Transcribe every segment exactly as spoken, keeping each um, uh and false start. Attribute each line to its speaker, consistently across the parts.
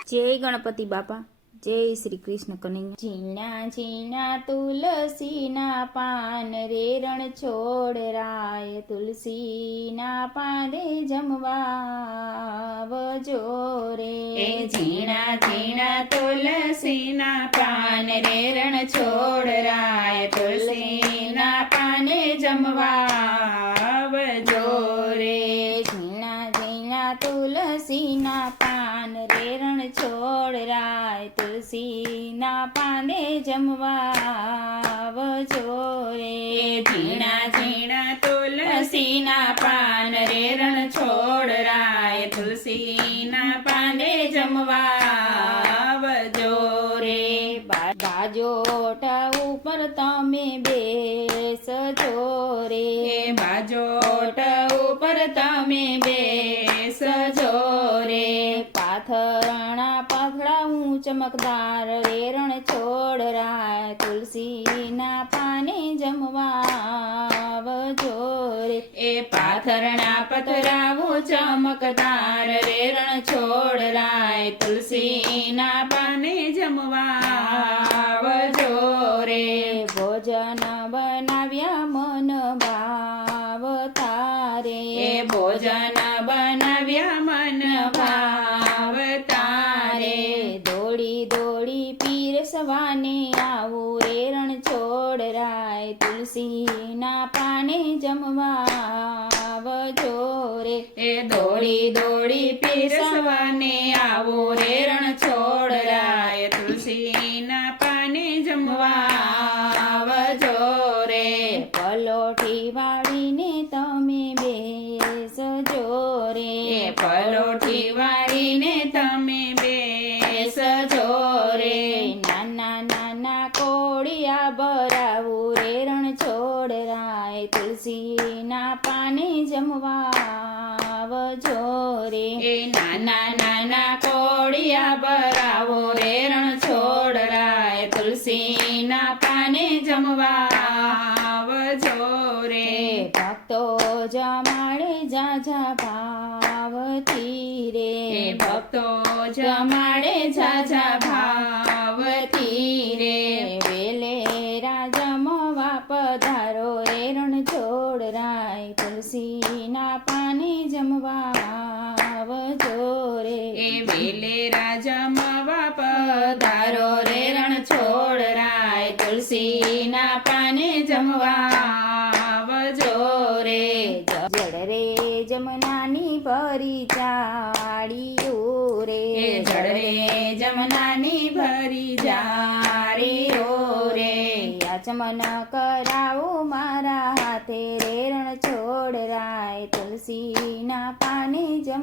Speaker 1: જય ગણપતિ બાપા, જય શ્રી કૃષ્ણ કનૈયા. ઝીણા ઝીણા તુલસીના પાન રે રણ છોડ રાય, તુલસીના પાને જમવા વજો રે.
Speaker 2: ઝીણા ઝીણા તુલસીના પાન રે રણ છોડ રાય, તુલસીના પાને જમવા વજો રે.
Speaker 1: ઝીણા ઝીણા તુલસીના પાન રે રણ છોડ રાય, તુલસીના પાને જમવા વજો રે.
Speaker 2: ઝીણા ઝીણા તુલસીના પાન રે રણ છોડ રાય, તુલસીના પાને જમવા વજો રે.
Speaker 1: બાજોટા ઉપર તમે બેસજો રે,
Speaker 2: બાજોટ ઉપર તમે બેસજો રે.
Speaker 1: પાથરણા પાથડા હું ચમકદાર રે રણ છોડ રાય, તુલસીના પાને જમવા વજો રે.
Speaker 2: એ પાથરણા પથરાવું ચમકદાર રે રણ છોડ રાય, તુલસીના પાને જમવા વજો રે.
Speaker 1: ભોજન બનાવ્યા મન ભાવ તારે,
Speaker 2: એ ભોજન બનાવ્યા મન ભાવ તારે.
Speaker 1: દોડી દોડી પીરસવાને આવું રે રણ છોડ રાય, તુલસીના પાને જમવા વજો રે.
Speaker 2: એ દોડી દોડી પીરસવાને આવો રે રણ છોડ રાય, તુલસીના પાને જમવા વજો રે.
Speaker 1: પલોઠી વાળીને તમે બેસજો રે,
Speaker 2: પલોઠી વાળીને તમે બેસજો રે.
Speaker 1: નાના નાના કોળિયા ભરાવું રે રણ છોડ રાય, તુલસીના પાને જમવા વજો રે.
Speaker 2: એ નાના નાના કોળિયા ભરાવો રે રણ છોડ રાય, તુલસીના પાને જમવા વજો રે.
Speaker 1: ભક્તો જમાડે જાજા ભાવથી રે,
Speaker 2: ભક્તો જમાડે જાજા ભાવથી રે.
Speaker 1: વેલે રાજમવા પધારો રે રણ છોડ રાય, તુલસીના પાને જમવા વજો રે.
Speaker 2: એ વેલે રાજમવા પધારો રે રણ છોડ રાય, તુલસીના પાને જમવા વજો રે.
Speaker 1: જડ રે જમનાની ભરી જાડીઓ રે,
Speaker 2: જડ રે જમનાની ભરી જારીઓ રે.
Speaker 1: યાચમન કરાવો મારા હાથે રે રણ છોડ રાય, તુલસીના પાને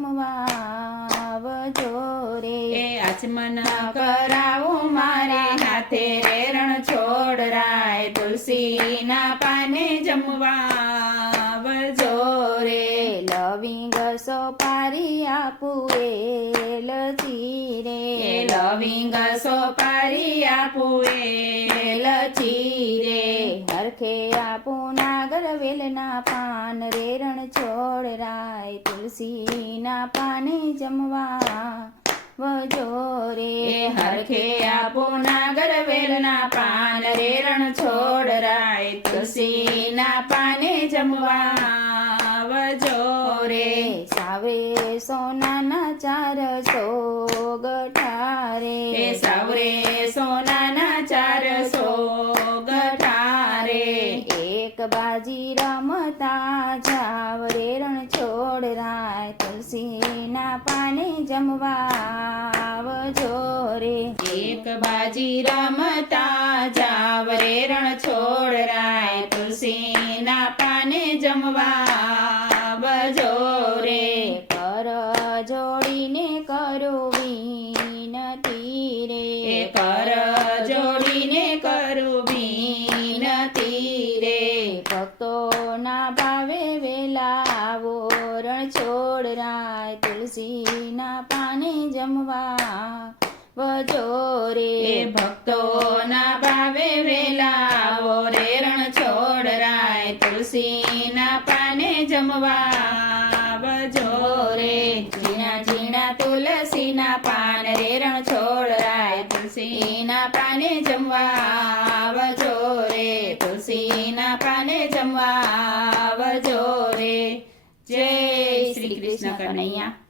Speaker 1: જમવા વજો રે.
Speaker 2: એ આચમન કરાવો મારે હાથે રે રણ છોડ રાય, તુલસીના પાને જમવા વજો રે.
Speaker 1: લવિંગ સોપારી આપું એલચી રે,
Speaker 2: લવિંગ સોપારી આપું એલચી રે.
Speaker 1: હરખે આપું નાગર વેલના પાન રે રણ છોડ રાય, તુલસીના પાને જમવા વજો રે.
Speaker 2: હરખે આપો નાગર વેલના પાન રે રણ છોડ રાય, તુલસીના પાને જમવા વજો રે.
Speaker 1: સાવરે સોનાના ચારસો ગઠારે,
Speaker 2: એ સાવરે સોનાના ચારસો ગઠારે.
Speaker 1: એક બાજી રમતા જાવ રે રણ છોડ રાય, તુલસીના પાને જમવા વજો રે.
Speaker 2: એક બાજી રમતા જાવ રે રણ છોડ રાય, તુલસીના પાને જમવા વજો રે.
Speaker 1: કર જોડીને કરો વિનતી રે,
Speaker 2: કર જોડીને કરું વિનતી રે.
Speaker 1: ભક્તોના ભાવે વેલા આવો રણ છોડ રાય, તુલસીના પાને જમવા વજો રે.
Speaker 2: ભક્તોના ભાવે વેલા આવો રે રણ છોડ રાય, તુલસીના પાને જમવા આવજો રે
Speaker 1: ઝીણા ઝીણા તુલસીના પાન રે રણ છોડરાય
Speaker 2: તુલસીના
Speaker 1: તુલસીના પાને જમવા આવજો રે તુલસીના પાને જમવા આવજો રે જય શ્રી કૃષ્ણ કનૈયા